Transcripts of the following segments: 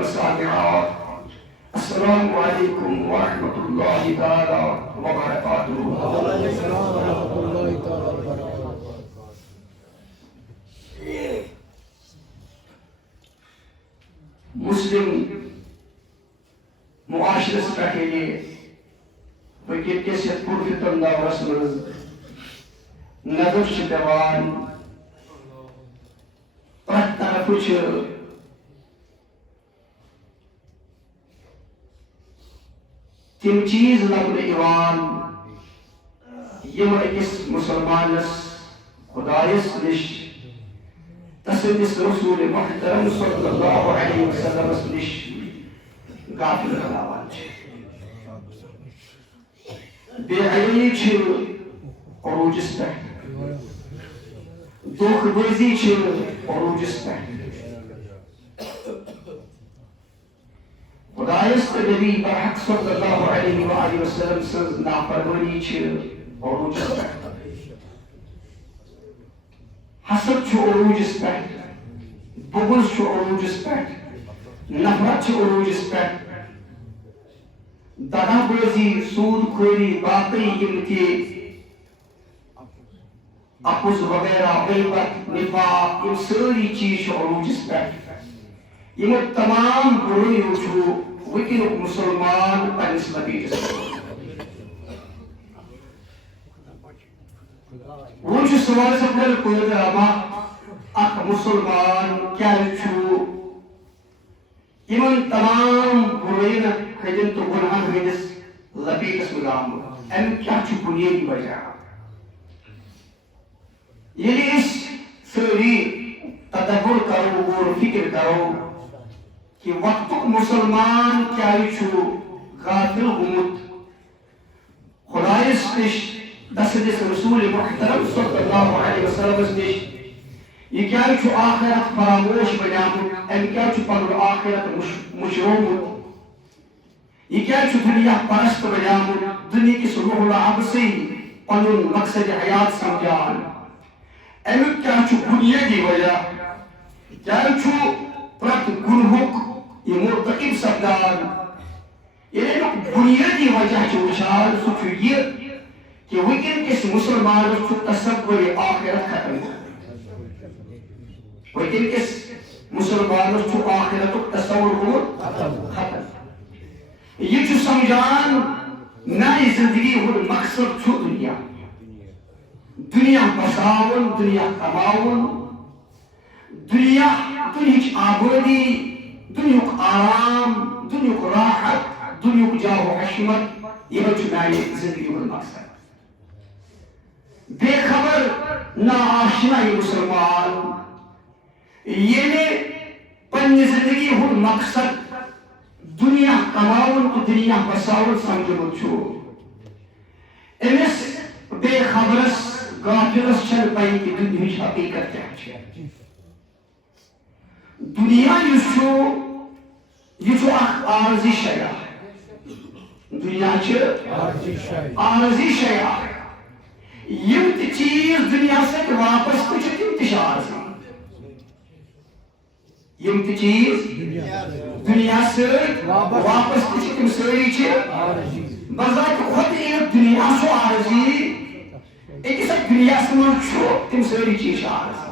المسامع. السلام عليكم ورحمة الله تعالى وبركاته. وعليكم السلام ورحمة الله تعالى وبركاته. مسلم معاشرس پہ وکیل کس یت پرفتن دورس مز نظر پیوان پرت طرف تم چیز لبنہ ایوان یم اکس مسلمانس خدایس نش تسندس رسول محترم صلی اللہ علیہ وسلم نش غافل بناوان بے حیائی عروجس پہ، دھوکہ بازی عروجس پہ، خدایس تہ نبی برحق صلی اللہ علیہ وآلہ وسلم سز نافرمانی عروجس پہ، حسد عروجس پہ، بغض عروجس پہ، نفرت عروجس پہ، دغا بازی سود خوری باقی یم کے اپز وغیرہ غیبت نفاق یم ساری چیز عروجس پہ، یم تمام برائیوں وکن مسلمان پنس نتیجس وہ سوال سپدل کوئی راما اخ مسلمان کیا یمن تمام برائین ہدن تو گناہن ہندس لپیٹس مز آمت ام کیا بنیادی وجہ یلی اس سری تدبر کرو غور فکر کرو کہ وقت مسلمان کیا غافل گمت خدایس نش دستس رسول محترم صلی اللہ علیہ وسلم نش یہ کیا آخرت فراموش بنیامت ام کیا پن آخرت مشرومت یہ کیا دنیا پرست بنیامت دنیا کس روح العب سے پن مقصد حیات سمجھان امیک کیا بنیادی وجہ کیا پرت گنہک یہ مرتکب سپدان یہ بنیادی وجہ وچان سہ یہ کہ وکن کس مسلمان تصور آخرت ختم وکن کس مسلمان آخرت تصور ختم یہ سمجھان نئی زندگی ہند مقصد دنیا دنیا بساون دنیا کماون دنیا دنیا آبادی دنیا آرام دنیا راحت دنیا جاہ و حشمت یہ نئی زندگی ہند مقصد بے خبر نا آشنا یہ مسلمان یہ پنہ زندگی ہند مقصد دنیا کماون تو دنیا بساون سمجھمت امس بے خبرس غافلس چھ پی کہ دنیا حقیقت کیا دنیا یہ عارضی شیا دنیا عارضی شیا یم تہ چیز دنیا سے واپس تم عارضی یم تہ چیز دنیا سے واپس تم ساری بذات خود دنیا عارضی اکس دنیا من تم ساری چیز عارضی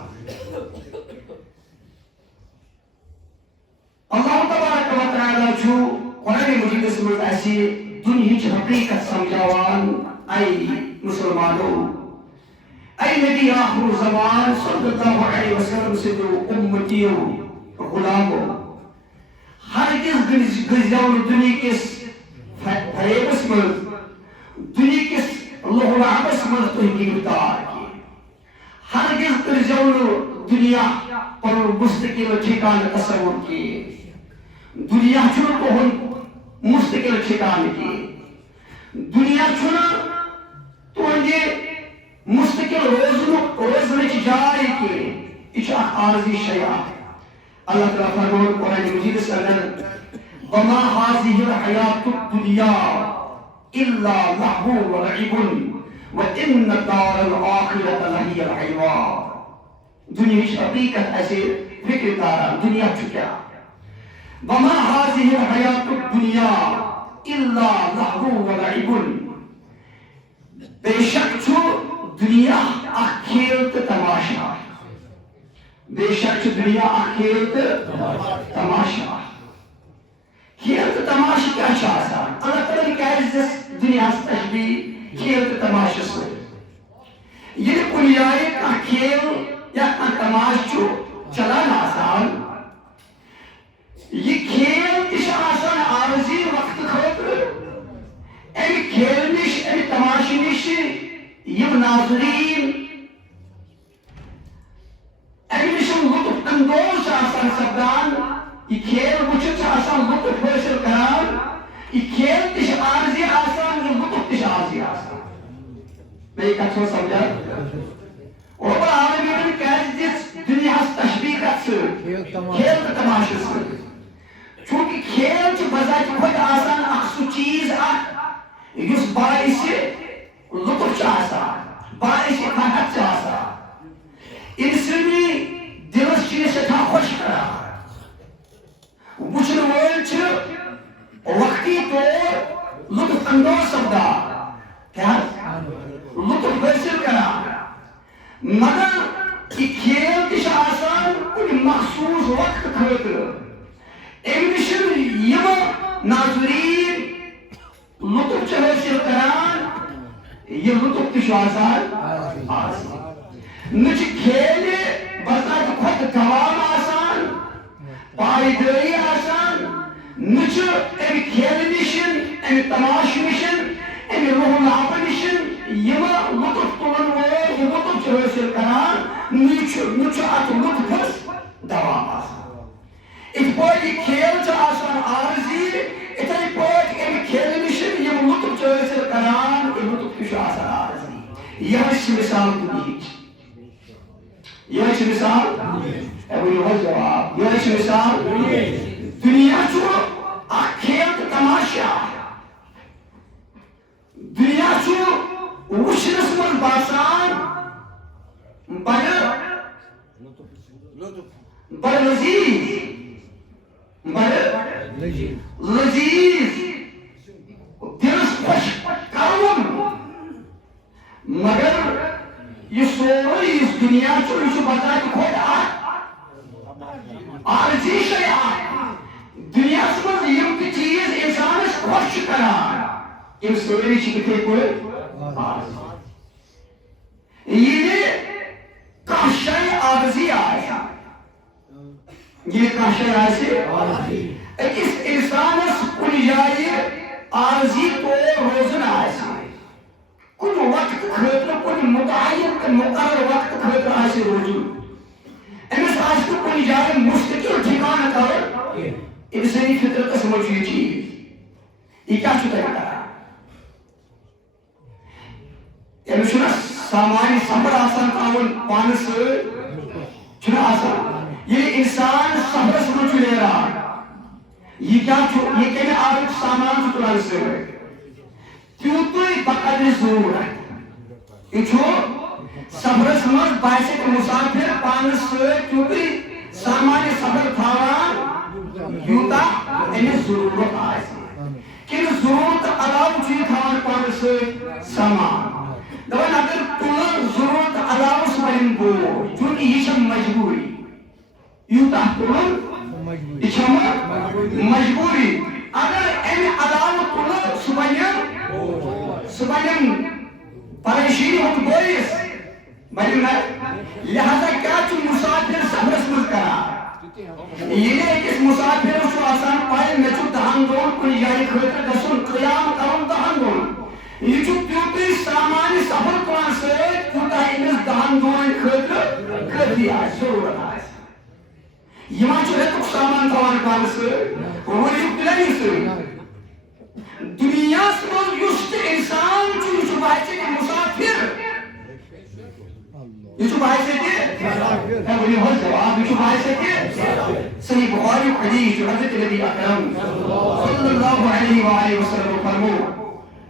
اللہ تبارک و تعالی قرآن مجیدس من اسی دنیا حقیقت سمجھاوان ای مسلمانوں ای نبی آخر زمان صلی اللہ علیہ وسلم سے امتیوں غلاموں ہرگز گزیون دنیا کس فریبس من دنیا کس لہلعبس من تھی گرفتار کی ہرگز گزیون دنیا پر مستقل ٹھکان تصور کی دنیا تہن مستقل ٹھکان کی دنیا تہذ مستقل روزن جائے کی یہ عارضی شیا اللہ تعالیٰ فرمان قرآن مجید اندر وما هذه الحیات الدنیا الا لهو ولعب وان الدار الاخرة لهي الحیوان دنیا حقیقت ایسے فکر دارا دنیا کیا وما هذه الحياة الدنيا إلا لهو ولعب بے شک چھو دنیا اخ کھیل تو تماشا بے شک چھو دنیا اخ کھیل تو تماشا کھیل تو تماشا کیا چاہتا اللہ تعالیٰ کہہ جس دنیا سے تشبیح کھیل تو تماشا سے یہ کن جائے کا کھیل یا کا تماشا چلانا آسان یہ کھیل تش آسان عارضی وقت خطر امی کھیل نش امی تماشا نش یم ناظرین امی نش لطف اندوز آسان سپدان یہ کھیل وچھت آسان لطف حاصل کران یہ کھیل تش عارضی آسان یہ لطف تش عارضی آسان میں یہ کچھ سمجھا رب العالمین نے کہہ دس دنیا تشبیہ کت کھیل تو تماشا سے چونکہ کھیل چھ بذات خود آسان اخ سو چیز اخ یس باعث لطف چھ آسان باعث فرحت چھ آسان انسانی دلس چھ سٹھا خوش کران وچھن وول چھ وقتی طور لطف اندوز سپدان کیا لطف حاصل کران مگر یہ کھیل تش آسان کن مخصوص وقت خاطر امشن یم ناظرین لطف چھ حاصل کران یہ لطف تش آسان نچ کھیل بذات خود دوام آسان پائیداری آسان نچ امی کھیل نشن امی تماش نشن امی روح العب نشن یم لطف تلن وول یہ لطف چھ حاصل کران نچ ات لطفس دوام آسان ات پٲٹھۍ کھیل چھ آسان عارضی اتھے پٲٹھۍ امی کھیل نشن یم لطف چھ حاصل کران یہ لطف تہ چھ آسان عارضی یہ چھ مثال دنیاہٕچ یہ چھ مثال جواب یہ چھ مثال دنیا چھ اکھ کھیل تہ تماشا دنیا چھ وچھنس من باسان بڑ لذیذ لذیذ دلس خوش کرون مگر یہ سورے اس دنیا چھ یہ بذات خود عارضی شے دنیا من یم تہ چیز انسانس خوش کران یم سورے چھ کتھے پٲٹھۍ یہ کانٛہہ شے عارضی آسہِ یہ کانٛہہ شے آسہِ أکِس اِنسانس کُنہِ جایہِ عارضی طور روزُن آسہِ کُنہِ وقت خٲطرٕ کُنہِ متعین تہٕ مقرر وقت خٲطرٕ آسہِ روزُن أمِس آسہِ نہٕ کُنہِ جایہِ مستقل ٹھِکانہٕ کَرُن اِنسٲنی فطرتس منٛز چھُ یہِ چیٖز یہِ کیٛاہ چھُ تۄہہِ کران أمِس چھُنہ سامانہِ سفر آسان تھاوُن پانس سۭتۍ چھُنہ آسان ییٚلہِ اِنسان سفرس منٛز چھُ نیران یہ کیا یہ کمہ آیُک سامان چھُ تُلان سۭتۍ تیوٗتُے بقدر ضروٗرت یہ چھُ سفرس منٛز باسہِ مُسافِر پانس سۭتۍ تیوٗتُے سامانہِ سفر تھاوان یوٗتاہ أمِس ضروٗرت آسہِ کِنہٕ ضروٗرت علاوٕ چھُ یہِ تھاوان پانس سۭتۍ سامان دپان اگر تُلہٕ ضروٗرت علاوٕ سُہ بنہِ بوج چوٗنٛکہِ یہِ چھےٚ مجبوٗری یوٗتاہ تُلُن یہ چھےٚ مجبوٗری اگر امہِ علاوٕ تُلہٕ سُہ بنہِ پریشٲنی ہُنٛد بٲعث بنہِ نہ لہذا کیٛاہ چھُ مُسافِر سفرس منٛز کران ییٚلہِ أکِس مُسافِرس چھُ آسان پاے مےٚ چھُ 10 دۄہن کُنہِ جایہِ خٲطرٕ گژھُن قیام کرُن 10 دۄہن یہ چھُ تیوٗتُے سامانہِ سفر تُلان سۭتۍ کوٗتاہ أمِس 10 دۄہن خٲطرٕ کٲفی آسہِ ضروٗرت آسہِ یہ ریتک سامان تھوان پانس ؤریُک پلاننگ سۭتۍ دُنیاہس منٛز یُس تہِ اِنسان چھُ یہِ چھُ باسہِ مُسافِر یہ چھُ باسہِ ؤنِو حظ جواب یہ چھُ باسہِ صحیح بخاری حدیث چھُ حضرت نبی اکرم صلی اللہ علیہ وآلہ وسلم فرمو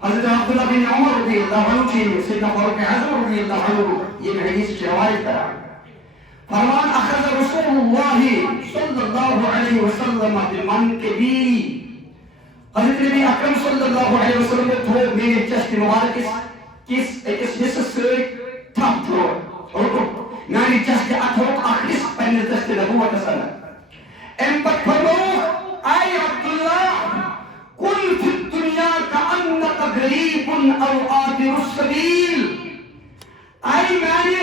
حضرت عبداللہ بن عمر رضی اللہ عنہ چھِ سیدنا فاروق اعظم رضی اللہ عنہ یہ حدیث چھِ روایت کران فرمان اخذ رسول اللہ صلی اللہ علیہ وسلم بمنکبی، حضرت نبی اکرم صلی اللہ علیہ وسلم نے تھو میرے چشت مبارک کس حصہ سے تھپ تھو میانی چشت اتھوک اخرس پہنے چشت نبوت سنت ام پت فرمو اے عبداللہ کن فی الدنیا کانک غریب او عابر السبیل، اے میانی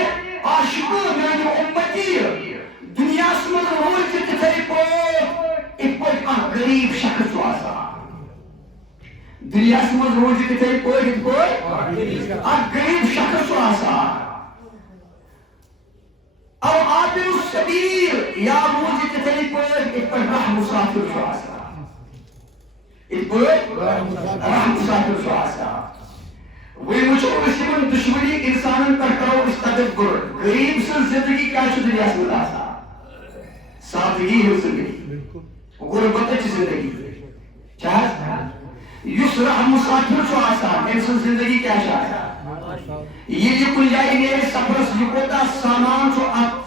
عاشقو میانی امتی دنیا سمجھ روز تتھے پوٹ غریب شخص واسا، دنیا سمجھ روز تتھے پوٹ غریب شخص واسا، او عابر السبیل یا روز تتھے پوٹ راہ مسافر واسا، راہ مسافر واسا۔ وہی مجھو اسمن دشمنی انسانن پر کرو اس تدبر، غریب سے زندگی کیا چھو دنیا سے مداسا، سادگی ہے زندگی، غربت ہے زندگی، چاہت یس راہ مسافر چھو آسان انسان زندگی کیا چاہتا، یہ کل جائی میرے سفرس یہ کوتا سامان چھو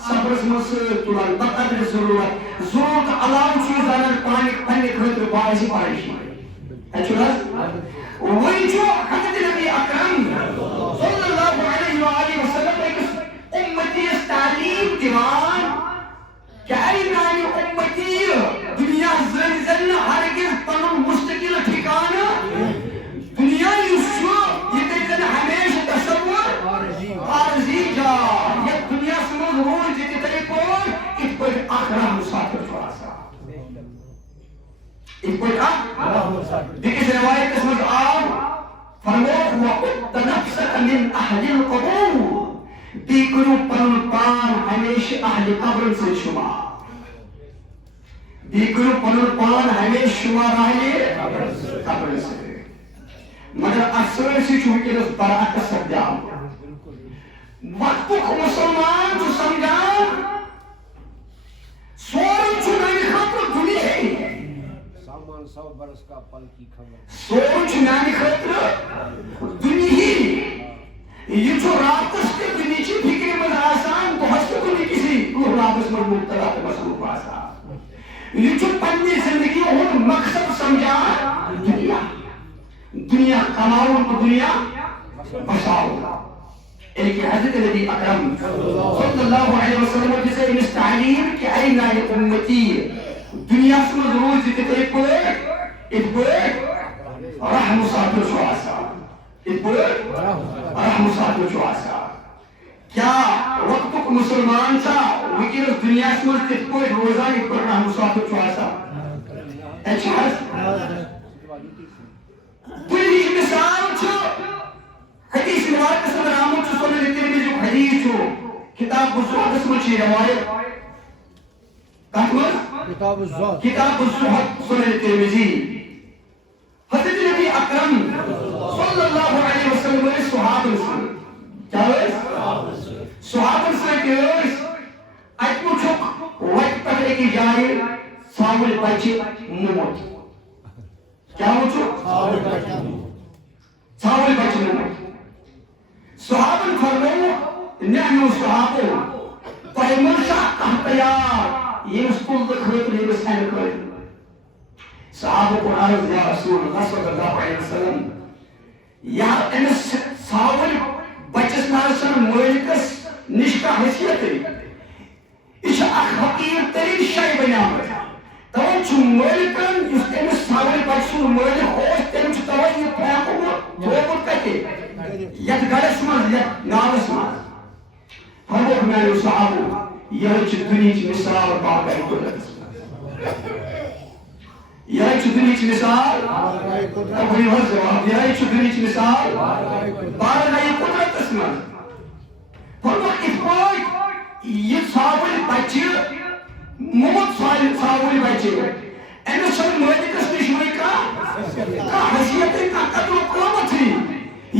سفرس مسئل تلال بقدر ضرورت علاو چیز آنر پانی خطر باعثی پارشی اچھو وہی جو حضرت نبی اکرم صلی اللہ علیہ وآلہ وسلم ایک امتی تعلیم دیوان کہ اے میانی امتی دنیا زن ہرگز پنن مستقل ٹھکانا دنیا یوشو یہ زن ہمیشہ تصور عارضی جا یہ دنیا سمجھ روز یہ تری پور اس پر آخرہ مسافر چھواسا، اس پر دیکھیں روایت اس میں آب فرموخ وَقُدْتَ نَفْسَكَ مِنْ أَحْلِ الْقَبُورِ بیکنو پنن پان ہمیشہ اہل قبر سے شما، بیکنو پنن پان ہمیشہ شما رہے قبر سے، مگر اثر سے چونکہ اس برعکس سمجھا وقت کو مسلمان جو سمجھا سوری چنانی خاطر دنیا ہے، سو برس کا پل کی خبر سوچ میانی خطر دنیا ہی یہ جو رابطس کے دنیا چی فکر میں آسان تو ہستے دنیا کسی روح رابطس میں مبتلا تو مصروف آسان، یہ جو پنی زندگی اور مقصد سمجھا دنیا کماؤں تو دنیا بساؤں، ایک حضرت نبی اکرم صلی اللہ علیہ وسلم جسے انس تعلیم کہ اے نائے امتی دنیا سمجھ روز جتنے ایک راہ مسافر شو آسا، ایک راہ مسافر شو آسا، کیا وقت کو مسلمان سا لیکن اس دنیا سمجھ ایک روزہ ایک راہ مسافر شو آسا، اچھا پوری مثال چھو حدیث روایت قسم رامت چھو سنے لیتے ہیں جو حدیث چھو کتاب بزرگ قسم چھے روایت کتاب الزہد سنن ترمذی حضرت نبی اکرم صلی اللہ علیہ وسلم نے صحابہ سے کیا ہے صحابہ سے کہ اکو چھک وقت پہلے کی جائے ساول بچے موت کیا ہو چھک ساول بچے موت صحابہ فرمو نعم صحابہ فہمن شاہ احتیار یہ مسکول دکھوت نہیں بسائن کوئی صحابہ کو عرض یا رسول اللہ صلی اللہ علیہ وسلم یا انس ساول بچس نارسن مولکس نشکا حیثیت ہے اس اخ حقیر ترین شای بنیامت تو چھو مولکن اس انس ساول بچسن مولک ہوش تیم چھو توائی یہ پھینکو تھوکت کہتے یک گرس مز یک نارس مز فرمو ہمیں صحابہ یہ چھ دنیا چھ مثال باقی قدرت یہ چھ دنیا چھ مثال یہ چھ دنیا چھ مثال باقی قدرت اسمان فرما اتفاق یہ ساول بچے موت ساول بچے اینو سب مویدکس نشوئی کا حیثیت کا قدر و قومت ہی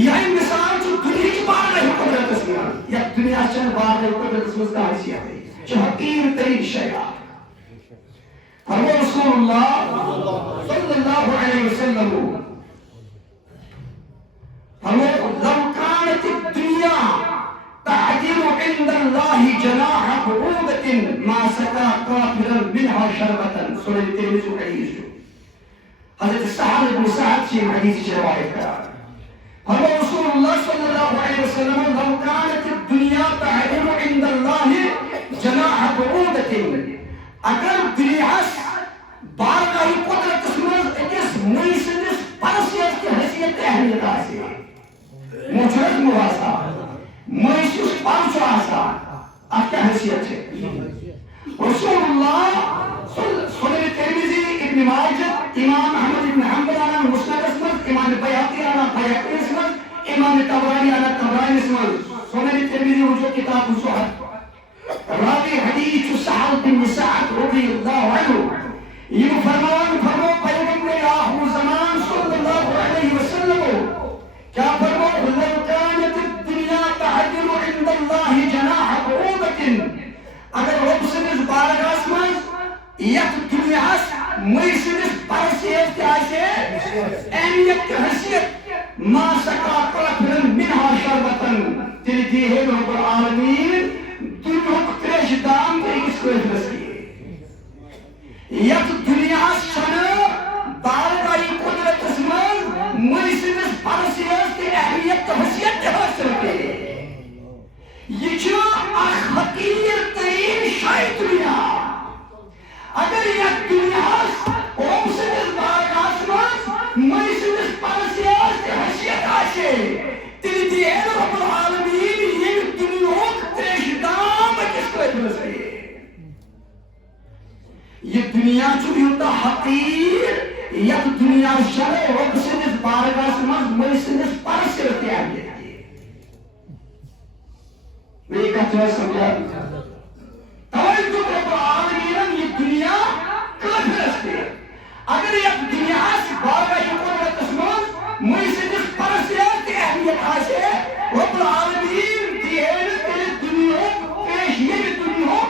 یہ مثال چھ دنیا چھ باقی قدرت اسمان یا دنیا چھ باقی قدرت اسمان کا حیثیت ہے حقیر ترین شیعہ فرمو رسول اللہ صلی اللہ علیہ وسلم فرمو لو كانت الدنيا تعدل عند الله جناح بعوضة سنن ترمذی حدیث حضرت سعد بن سعد سے حدیث کی روایت کرا فرمایا رسول اللہ صلی اللہ علیہ وسلم لو كانت الدنيا تعدل عند الله جناح بعوضة اگر دنیاس بارگاہ قدرت مز اکس مئی سندس پرسیت کی حیثیت اہمیت آسی موجود مواسا مئی سندس پرچو آسا اب کیا حیثیت ہے رسول اللہ سنن ترمذی ابن ماجہ امام احمد ابن حنبل آنا مسند اسمد امام بیہقی آنا بیہقی اسمد امام طبرانی آنا طبرانی اسمد سنن ترمذی وجو کتاب الزہد راوی حدیث سعد بن سعد رضی اللہ عنہ یہ فرمان پیغمبر آخر زمان صلی اللہ علیہ وسلم کیا فرمان لو كانت الدنيا تعدل عند الله جناح بعوضة اگر رب سنس بارگاس من یک دنیاس مئی سنس پرسیت کی آسے اہمیت کی حیثیت ما سکا قلقن منها شربتن تلی دیئے رب العالمین دنیا کو تریش دام کے اس کو افرس کی یک دنیا سنو بارگاہی قدرت اسمان مئی سنس پرسیت کی اہمیت کی حیثیت کی حاصل کے یہ جو حقیر ترین شاید دنیا اگر یک دنیا اوم سنس بارگاہ اسمان مئی سنس پرسیت کی حیثیت آشے تلی دیئے رب العالمین یہ دنیا کو تریش دام کس کو افرس کی یہ دنیا چوی ہوتا حقیر یک دنیا شرع رب سنس بارگاہ سمجھ مئی سنس پرسیت کی اہمیت کی میں یہ کہتا ہے سمجھا توجہ رب العالمین یہ دنیا کافر استے اگر یک دنیا بارگاہ قدرت سمجھ مئی سنس پرسیت کی اہمیت آسے رب العالمین دیئے تیرے دنیا پیش یہ دنیا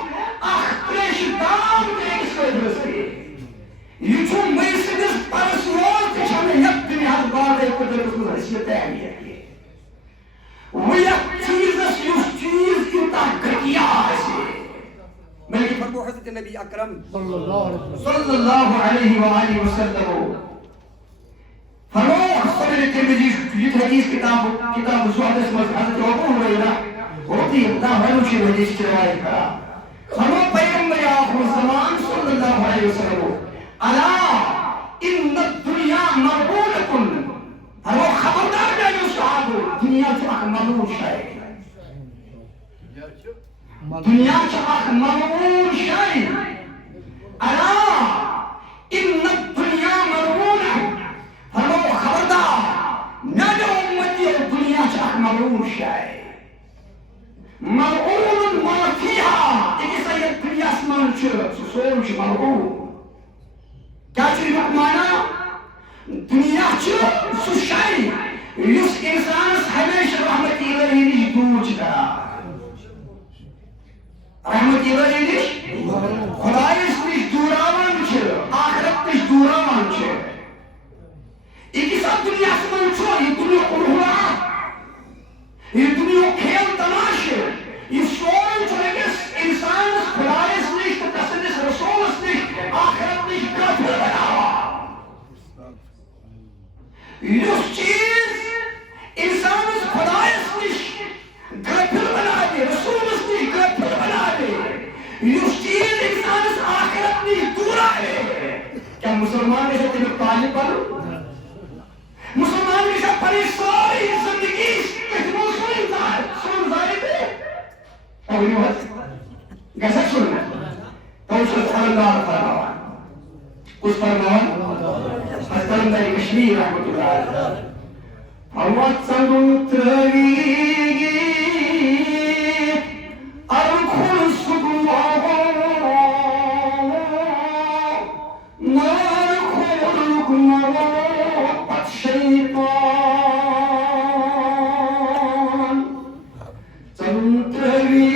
پیش دام پیش کو درستی یہ چھو مئی سنس پرسیت کی ہمیں یک دنیا بارگاہ قدرت کو حیثیت اہمیت کی وہ یک چیز اس چیز انتا گھٹیا آسے بلکہ فرمو حضرت نبی اکرم صلی اللہ علیہ وآلہ وسلم فرمو سنن ترمذی یہ حدیث کتاب زہد اسمہ حضرت ابو ہریرہ رضی اللہ عنہ سے حدیث کی روایت کرا فرمو پیغمبر آخر زمان صلی اللہ علیہ وسلم الا ان الدنیا مرغولۃ فرمو خبردار میرے صحابہ دنیا چاک مرغول شاید دنیا چاک مرغول شاید الا ان الدنیا مرغولۃ فرمو خبردار میرے امتی دنیا چاک مرغول شاید مرغول ما فيها اگه ساید دنیا اسمان چه سوال چه مرغول کیا چیز مانا دنیا چه سوشای یوس انسان ہمیشہ رحمت الہی نش دور چکا رحمت الہی نش خدایس نش دوراوان چه آخرت نش دوراوان چه اگه سا دنیا اسمان چه یہ دنیا قرہا یہ دنیا کھیل تماشے یہ سوال چلے انسان خدایس نشت تصدیس رسولس نشت آخرت نشت کافر بناوا یہ چیز انسان خدایس نشت کافر بنا دے رسولس نشت کافر بنا دے یہ چیز انسان آخرت نشت دورا ہے کیا مسلمان نے سے تمہیں طالب پر مسلمان نے سے پری ساری زندگی سن ظاہر ہے اور یہ وقت کیسا سننا تو اس کو فرمار فرمان اس فرمان حضرت اندر کشمیر رحمت اللہ علیہ فرمات سنت روی ارکھل سگوا نارکھل رکما پت شیطان سنت روی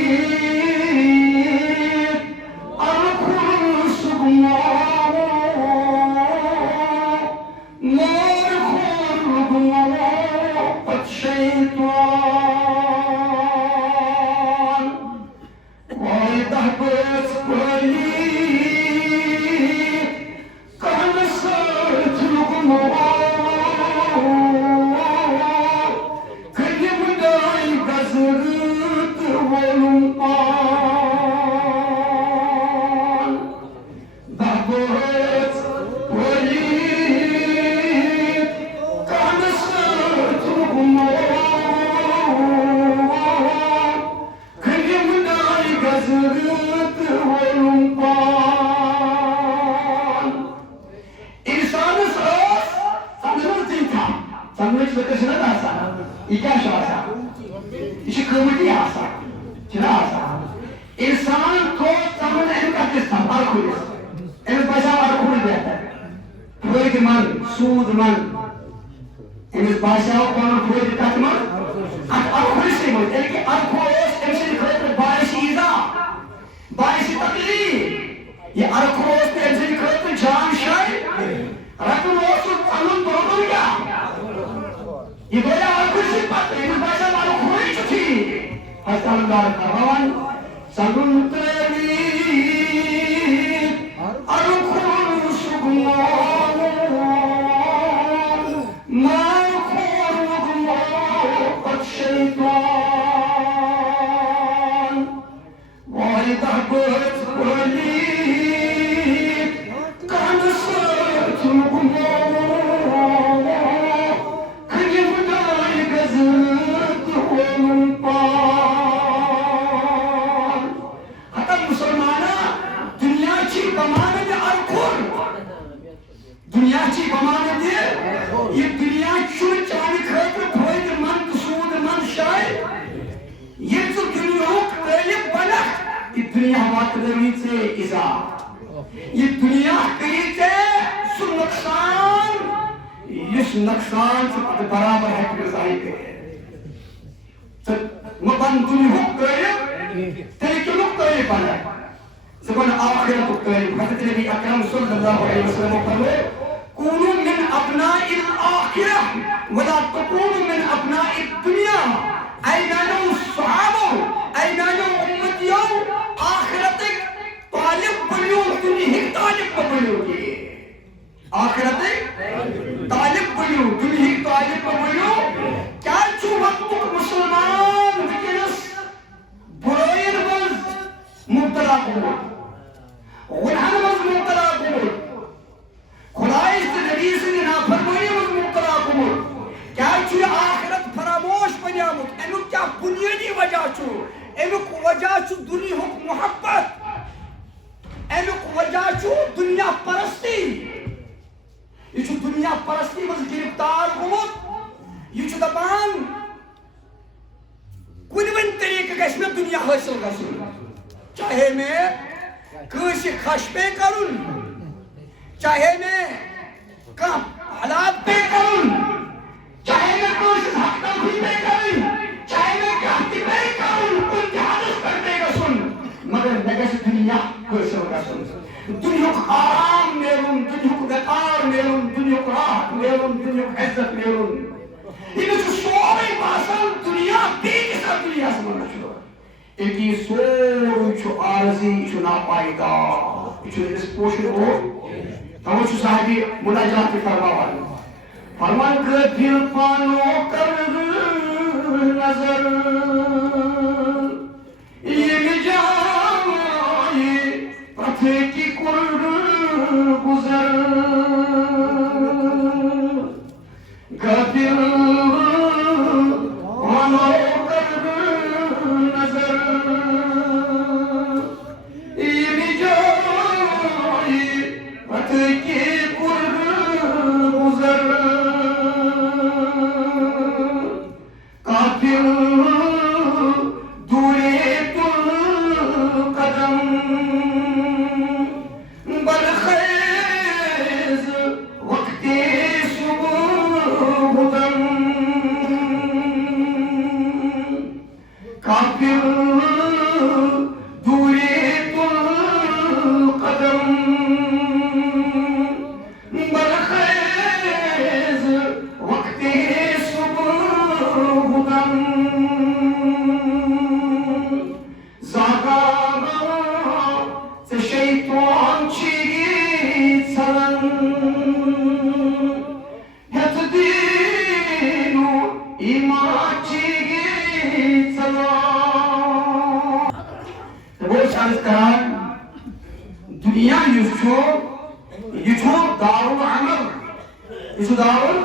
یہ دارul عمل یہ دارul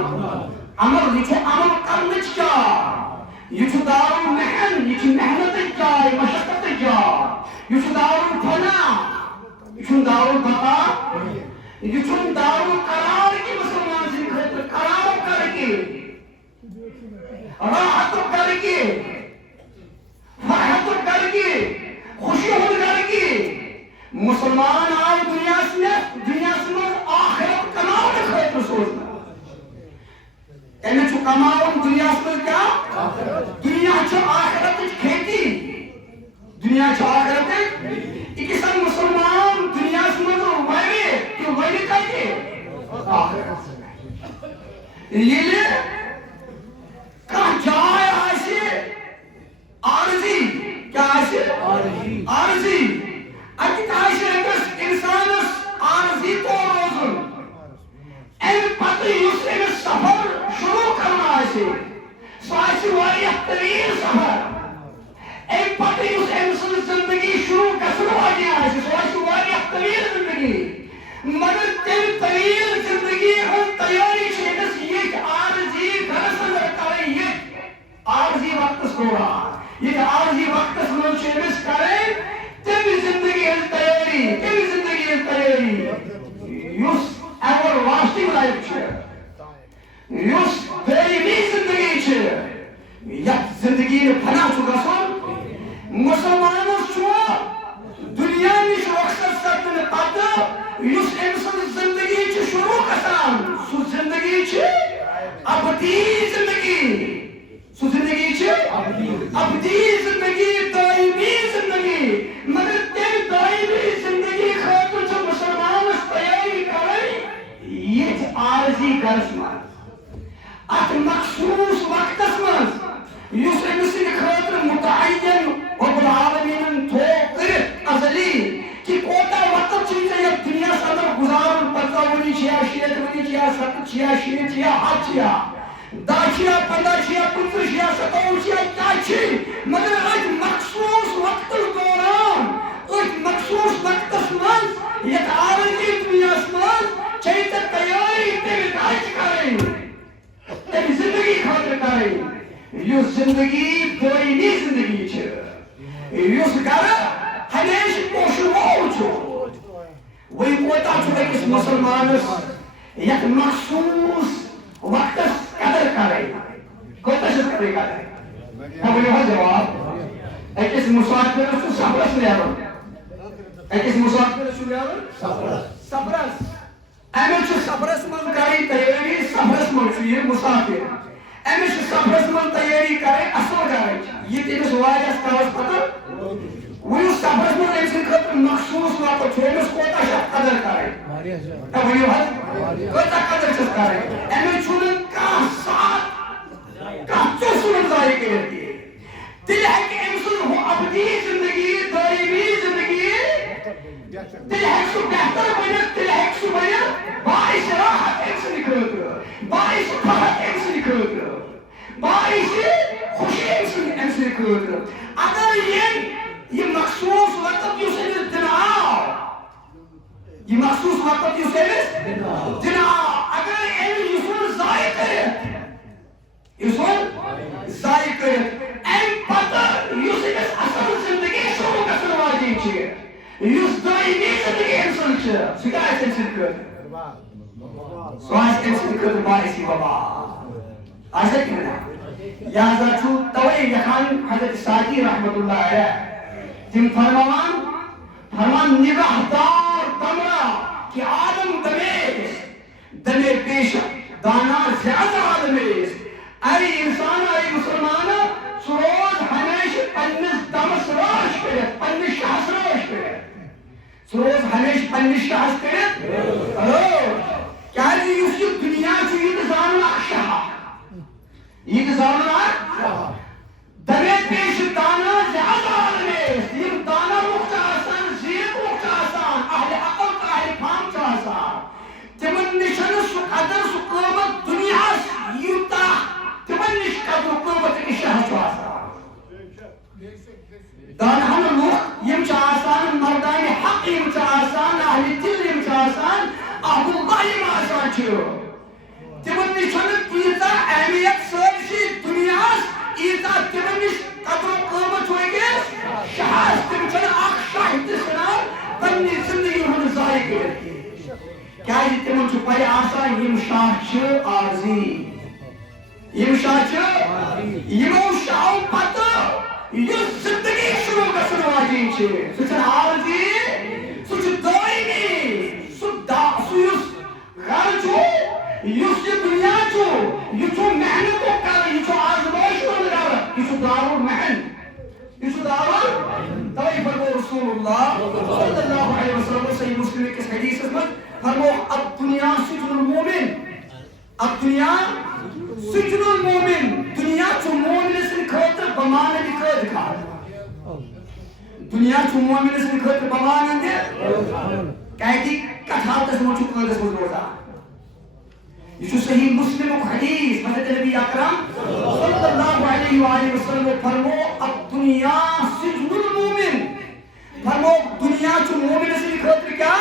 عمل یہ عمل کرنچ جاے یہ دارul محن یہ محنت جاے مشقت جاے یہ دارul فنا یہ دارul بقا یہ دارul قرار کی مسلمان سن خاطر قرار کر کے راحت کر کے فرحت کر کے خوشی ہو کر کے مسلمان آئے دنیا سے آخرت کماؤں خاطر سوچنا اینے چھو کماؤں دنیا سے کیا دنیا چھو آخرت کھیتی دنیا چھو آخرت ایک سن مسلمان دنیا سے وائرے کہ وائرے کہتے آخرت سے یہ لئے کہاں جائے آئیسے عارضی کیا آئیسے عارضی اکت آئیسے اکس انسانس عارضی تو روزن این پتہ یس امس سفر شروع کرنا آئیسے سو آئیسے واریہ طویل سفر این پتہ یس امس زندگی شروع کرنا آئیسے سو آئیسے واریہ طویل زندگی مگر تم طویل زندگی ہم تیاری چھیدس یہ عارضی درسل کریں یہ عارضی وقت سورا یہ عارضی وقت سنو چھیدس کریں تم زندگی ہم تیاری یس ایور لاسٹنگ لائف چھے یس دائمی زندگی چھے یک زندگی پھنا چکا سن مسلمانس چھو دنیا نش وقت سکتن پتہ یس امسن زندگی چھ شروع کسان سو زندگی چھ ابدی زندگی سو زندگی چھ ابدی زندگی دائمی زندگی مگر تم دائمی زندگی خاطر چھ مسلمان تیاری کریں یہ عارضی گرس من ات مخصوص وقت من یس امسن خاطر متعین رب العالمین تو کرت ازلی کہ کوتا وقت چیزیں یا دنیا سندر گزارن پتہ ونی چیا شیت ونی چیا ست چیا شیت چیا ہاتھ چیا دا چیا پندہ چیا پنچر چیا ستاؤ چیا کیا چی مگر ایک مخصوص وقت دوران ایک مخصوص وقت سمانس یک عارضی دنیا سمانس چاہیتا تیاری تیری دائش کریں تیری زندگی خاطر کریں یہ زندگی دائمی زندگی چھے یہ گر ہمیشہ کوشش چھو وہی کوتا چھو کس مسلمانس یک مخصوص وقت قدر کرے کوتا شد کرے کرے اب یہ جواب ایکس مسافر چھو سفرس لیارو ایکس مسافر چھو لیارو سفرس ایمن چھو سفرس من کرے تیاری سفرس من چھو یہ مسافر ایمن چھو سفرس من تیاری کرے اصل کرے یہ تیمس واجہ سکاوس پتر وہ سفرس من ایسے خطر مخصوص وقت چھو ایمس کوتا شد قدر کرے اب یہ کوتا قدر شد کرے ایمن چھو کا ساتھ کا چوسن ضائع کرتی ہے دل ہے کہ امسن ہو ابدی زندگی دائمی زندگی دل ہے سو بہتر بنت دل ہے سو بنت باعث راحت امسن نکلت باعث فرحت امسن نکلت باعث خوشی امسن نکلت اگر یہ مخصوص وقت یو سے دناؤ یہ مخصوص وقت یو سے دناؤ اگر این یسون ضائع کرے یسون ضائع کرے این پتر یسون اصل زندگی شروع کسر واجی چھے یس دائمی زندگی انسان چھے سکا ایسے انسان کرد سواس انسان کرد باعثی بابا ایسا کیوں یہاں چھو توئی یخان حضرت ساقی رحمت اللہ علیہ تم فرمان نگاہ دار دمرا کہ عالم دمے پیش دانا زیادہ عالمیز ای انسان ای مسلمان سروز ہمیشہ پنس دمس روش کرت پنس شخص روش کرت سروز ہمیشہ پنس شخص کرت روش کیا یہ دنیا سے یہ زاننا شہا یہ زاننا دمے پیش دانا زیادہ عالمیز یہ دانا مختہ آسان زیر مختہ آسان اہل عقل کا اہل فام کا آسان تمن نشن سو قدر سو قومت دنیا یوتا تمن نش قدر قومت اشاہ سو آسان دانا ہم لوگ یم چا آسان مردان حق یم چا آسان اہل دل یم چا آسان اہل تمن نش تیزا اہمیت سرسی دنیا ایزا تمن نش قدر و قیمت ہوگس شاہ تم اخ شاہ سنان پنی زندگی ہند ضائع کیا تمن پہ آسان یم شاہ عارضی یم شاہ یمو شاہو پتہ اس زندگی شروع گژھن واجن سہ عارضی سہ دائمی سہ یس گھر اس یہ دنیا یہ محنت کر یہ آزمائش گھر یہ دارالمحن یہ دارال توئی فرمو رسول اللہ صلی اللہ علیہ وسلم صحیح مسلم کس حدیث میں فرمو الدنیا سجن المومن الدنیا سجن المومن دنیا مومن سن خاطر بمانن قید خان دنیا مومن سن خاطر بمانن قیدی کتھ حالتس من قیدس من روزان یہ صحیح مسلم حدیث حضرت نبی اکرم صلی اللہ علیہ وآلہ وسلم فرمو الدنیا سجن المومن فرمو دنیا مومن سن خاطر کیا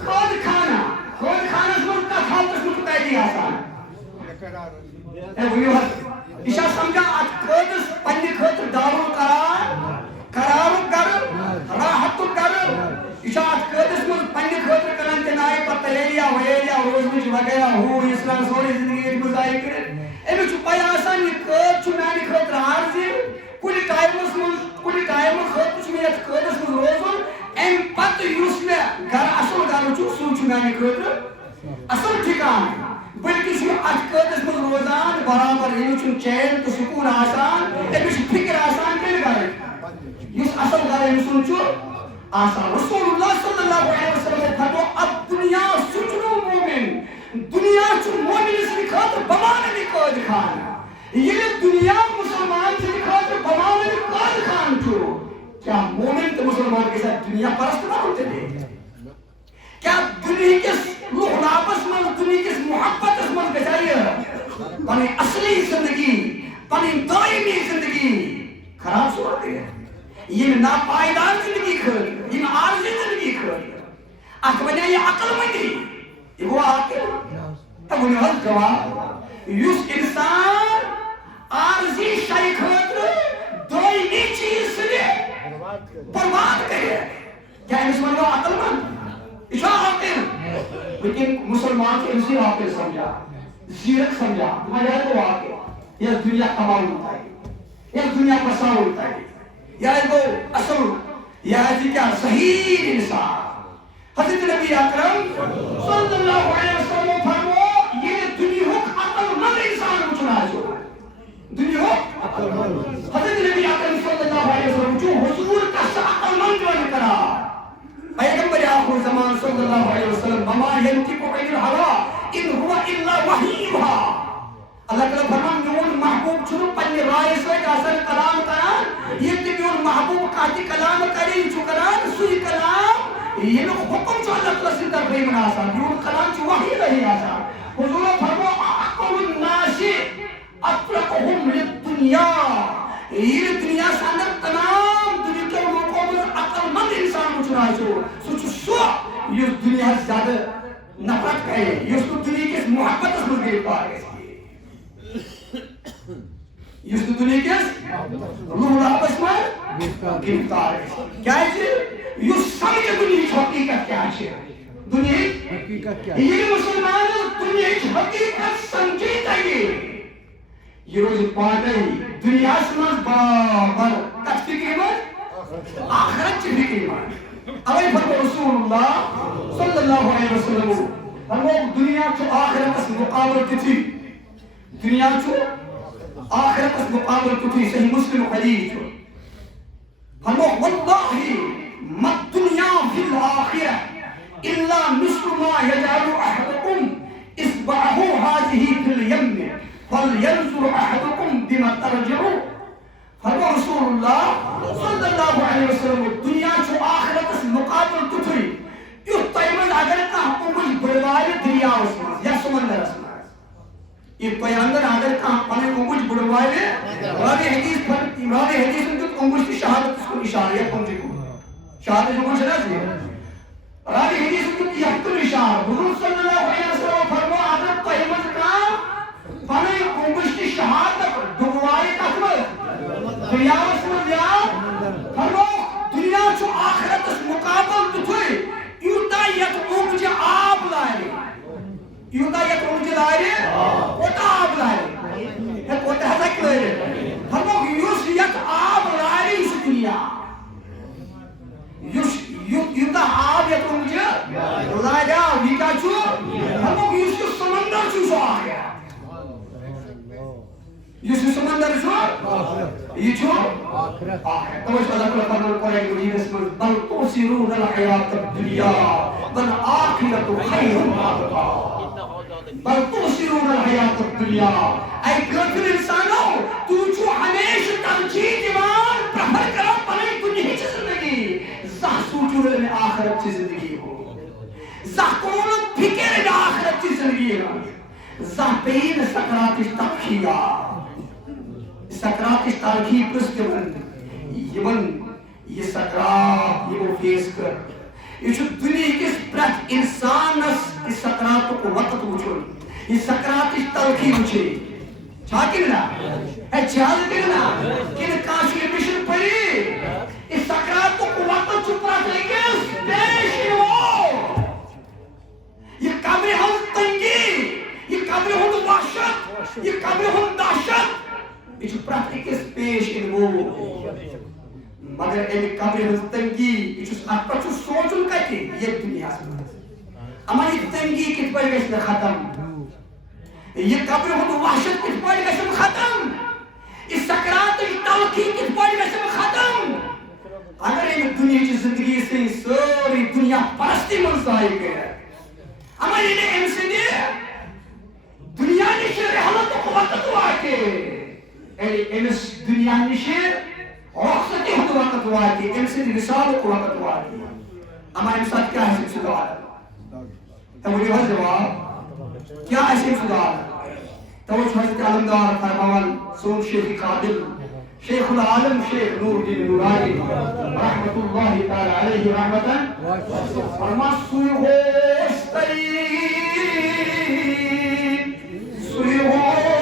قید خانہ قید خانہ من کتھ حالتس من قیدی آسان یہ سمجھا ات قیدس پنہ خاطر دارو قرار گر راحت گر یہ ات قیدس من پنہ خاطر کران تنائے پتہ لیلیا ویلیا روز وغیرہ ہو اسلام سوری زندگی گزاری کر امیچ پہ آسان یہ قید میانہ خاطر عارضی کل ٹائم خاطر یہ قیدس من روزن ام پتہ اس میں گھر اصل گھر سہ میانہ خاطر اصل ٹھکان بلکہ ات قیدس من روزان برابر یہ چین تو سکون آسان امس فکر آسان کل گھر اس اصل گھر امس آسان رسول اللہ صلی اللہ علیہ وسلم فرمو الدنیا سجن المومن دنیا مومن سن خاطر بمانن قید خان یہ دنیا مسلمان سن خاطر بمانن قید خان کیا مومن تو مسلمان کے ساتھ دنیا پرست نہ ہوتے تھے کیا دنیا کس لحظ من دنیا کس محبت من گزاری پنی اصلی زندگی پنی دائمی زندگی خراب صورت ہے یہ ناپائیدار زندگی کھڑ یہ عارضی زندگی کھڑ ات ونیا یہ عقل مندی یہ وہ عقل تب انہیں حل جواب یس انسان عارضی شاہی خاطر دائمی چیز سے برباد کرے کیا انسان وہ عقل مند اس عاقل لیکن مسلمان کو انسی عاقل سمجھا زیرک سمجھا مجھے تو عاقل یہ دنیا کمال ہوتا ہے یہ دنیا پساو ہوتا ہے یہ وہ اصل یہ کیا صحیح انسان حضرت نبی اکرم صلی اللہ علیہ وسلم فرمو یہ دنیا عقل مند انسان اٹھنا ہے دنیا حضرت نبی اکرم صلی اللہ علیہ وسلم جو حضور کا عقل مند بن کرا پیغمبر آخر زمان صلی اللہ علیہ وسلم وما ينطق عن الهوى ان هو الا وحی یوحى اللہ تعالی فرمان میون محبوب چھو پنہ رائے سے اثر کلام کران یہ کہ میون محبوب کاتی کلام کرین چھو کران سوئی کلام یہ حکم چھو اللہ تعالی سے طرف من آسان میون کلام چھو وحی نہیں آسان حضور فرمو اعقل الناس اطلقهم للدنیا یہ دنیا سے اندر تمام دنیا کے لوگوں میں عقل مند انسان اٹھنا ہے سو یہ دنیا سے زیادہ نفرت کرے یہ اس کو دنیا کے محبت اس میں گرفتار ہے یہ دنیا کے روح آپس میں گرفتار ہے کیا ہے یہ سمجھ دنیا کی حقیقت کیا ہے دنیا حقیقت کیا ہے یہ مسلمان دنیا کی حقیقت سمجھیتا ہے یہ روز پاتے ہی دنیا سمجھ برابر کچھ فکر مت آخرت چی فکر مت اوئی فرق رسول اللہ صلی اللہ علیہ وسلم فرمو دنیا چو آخرت اس مقابل کتی دنیا چو آخرت اس مقابل کتی صحیح مسلم حدیث فرمو واللہ ما الدنیا فی الآخرہ الا مثل ما یجعل احدکم اصبعہ هذه فی الیم فلینظر احدکم بما ترجعو فرمو رسول اللہ صلی اللہ علیہ وسلم دنیا چو آخرت اس مقابل کتی یہ تیمز اگر کہاں انگل بڑوائے دریا اس میں یا سمندر اس میں یہ پیاندر اگر کہاں پنے انگل بڑوائے راوی حدیث میں جو انگل کی شہادت اس کو اشارہ ہے پہنچے کو شہادت جو کون سے نہ راوی حدیث میں جو یحت الاشار حضور صلی اللہ علیہ وسلم یوتا یتون لارے کوتا آب لارے کوتا ہزک لارے فرموک یوس یت آب لارے اس دنیا یوتا آب یتون لارے ویکا چھو فرموک یوس یو سمندر چھو سو آگیا یوس یو سمندر چھو یہ چھو آخرت توجہ اللہ تعالیٰ فرمان قرآن مجید اس میں بل توسرون الحیات الدنیا بل آخرت خیر وابقا بل توسرون الحیات الدنیا اے کافر انسانوں تو چھو ہمیشہ ترجیح دیوان پرہر کرو پنے دنیا چی زندگی زہ سوچو میں آخرت چی زندگی ہو زہ کونو فکر میں آخرت چی زندگی ہو زہ پین سکراتش تبخیہ سکرات اس تاریخی پرست یہ سکرات یہ وہ فیس کر یہ چھو دنیا کس پرت انسان اس سکرات کو وقت وچھو یہ سکرات اس تاریخی وچھے چھاکی نا اے چاہل کرنا کہ کاشی مشن پڑی اس سکرات کو وقت چھپا لیکن پیش ہو یہ قبر ہم تنگی یہ قبر ہم وحشت یہ قبر ہم دہشت یہ چھو پریکٹس پیش ان وہ مگر ایمی قبر ہز تنگی یہ چھو اکبر چھو سوچن کہتے یہ دنیا سے اما یہ تنگی کت پر گیس میں ختم یہ قبر ہز وحشت کت پر گیس میں ختم اس سکرات کی تلخی کت پر گیس میں ختم اگر ایمی دنیا کی زندگی سے ساری دنیا پرستی منصائی گئے اما یہ ایم سے دے دنیا نشی رحمت کو وقت ہوا کے امس دنیا نشیر رخصتی ہوں وقت ہوا ہے امس رسالوں کو وقت ہوا ہے اما امسات کیا حسن سدوال توجہ ہے جواب کیا حسن سدوال توجہ حضرت علمدار فرمان سون شیخ قادل شیخ العالم شیخ نور دین نورانی رحمت اللہ تعالی علیہ رحمتا فرمان سوی ہوستی سوی ہوستی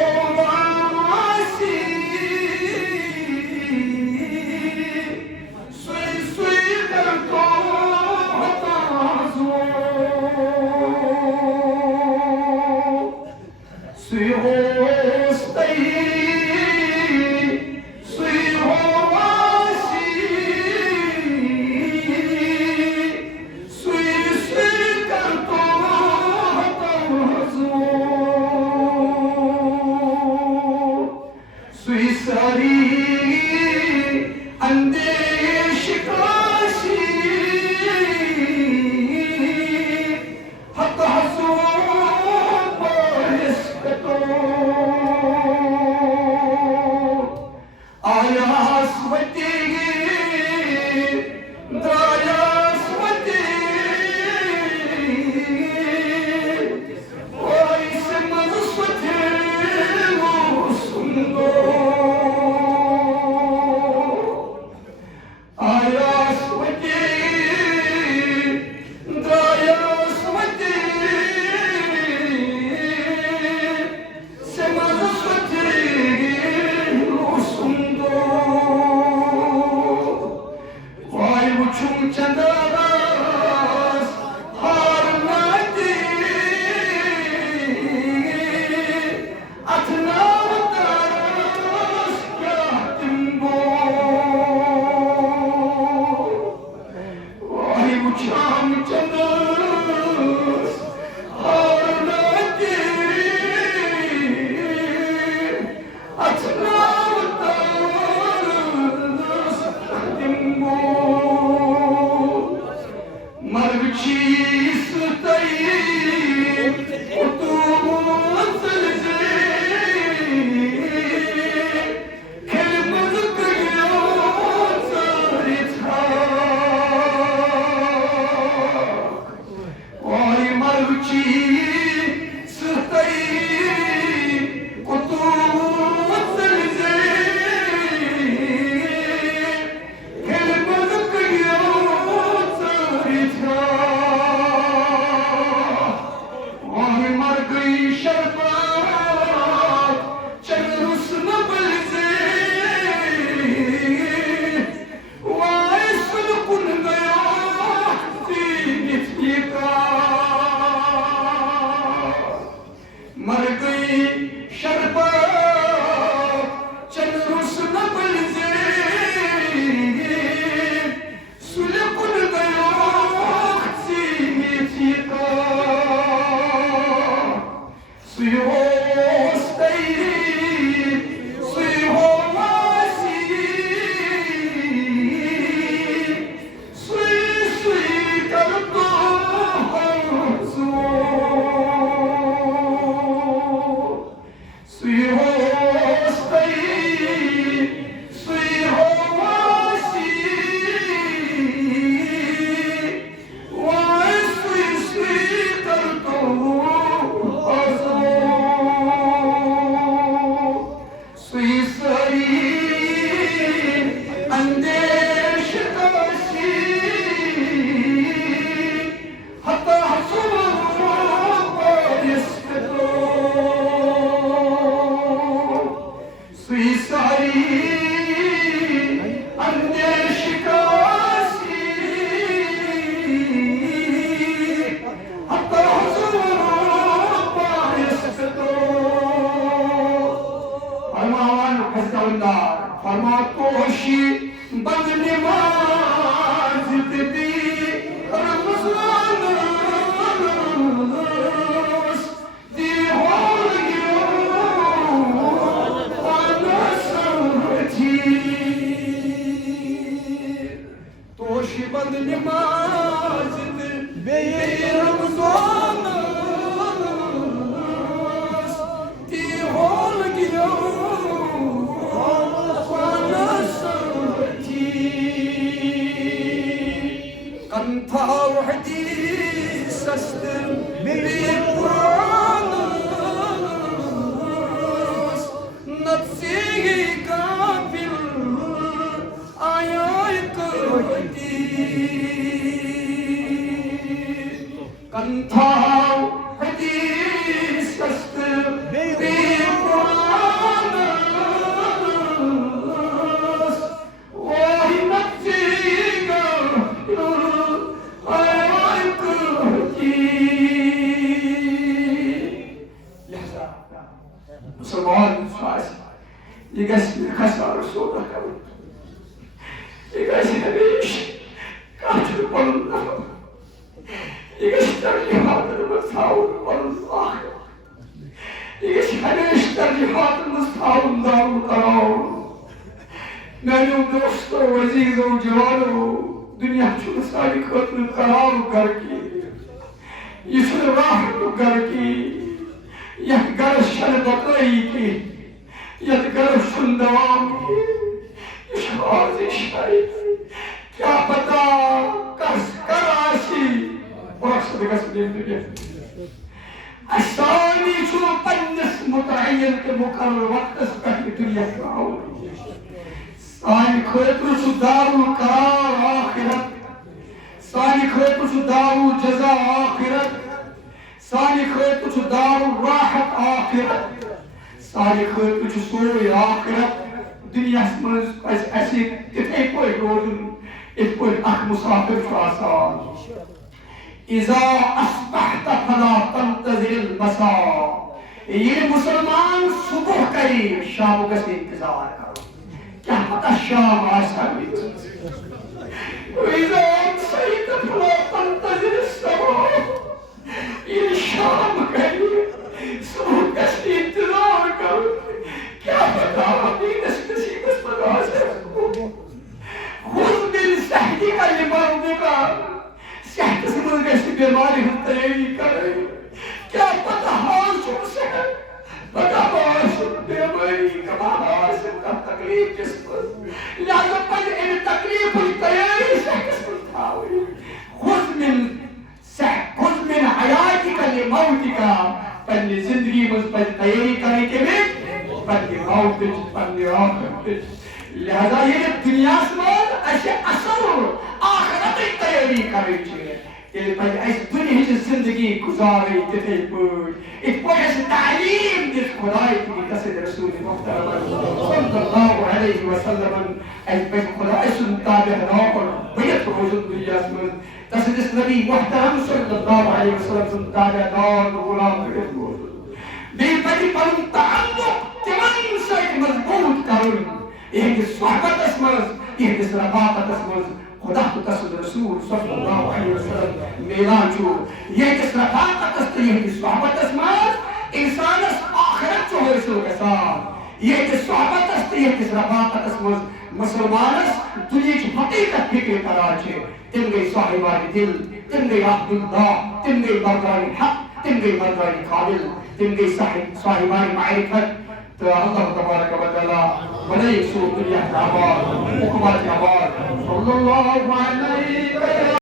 انسان حاصل گژھان یہ صحبتس تو یہ رفاقتس مز مسلمانس دنیچ حقیقت فکر کران تم گئی صاحبان دل تم گئی عبداللہ تم گئی مردان حق تم گئی مردان قابل تم گئی صاحبان معرفت تو اللہ تبارک و تعالی بنائی سور دنیا کے آباد حکومت کے آباد صلی اللہ علیہ